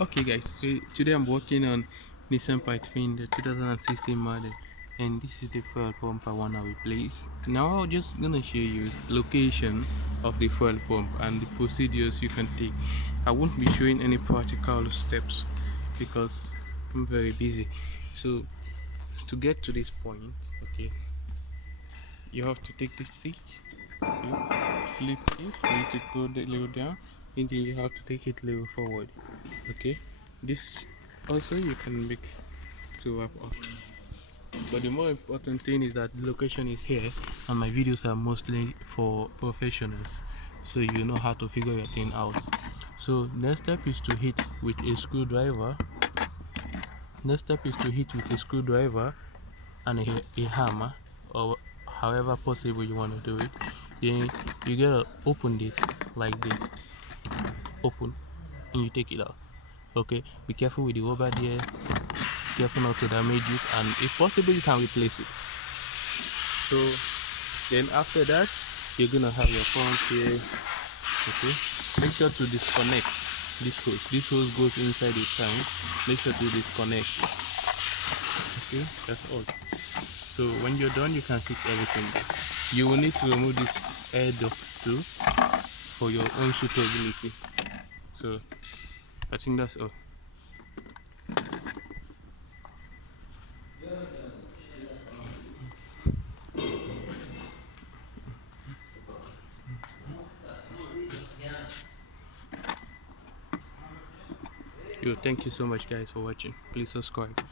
Okay guys, so today I'm working on Nissan Pathfinder 2016 model, and this is the fuel pump I want to replace. Now I'm just gonna show you location of the fuel pump and the procedures you can take. I won't be showing any practical steps because I'm very busy. So to get to this point, okay, you have to take this seat, okay, lift it, let it go a little down, and then you have to take it a little forward, okay. This also you can make to wrap up, but the more important thing is that the location is here, and my videos are mostly for professionals, so you know how to figure your thing out. So next step is to hit with a screwdriver. And a hammer, or however possible you want to do it. Then you gotta open this like this, open, and you take it out. Okay, be careful with the rubber there, careful not to damage it, and if possible you can replace it. So then after that, you're gonna have your pump here. Okay, make sure to disconnect this hose goes inside the tank. Make sure to disconnect. Okay, that's all. So when you're done, you can fix everything back. You will need to remove this air duct too for your own suitability. So I think that's all. Yo, thank you so much guys for watching. Please subscribe.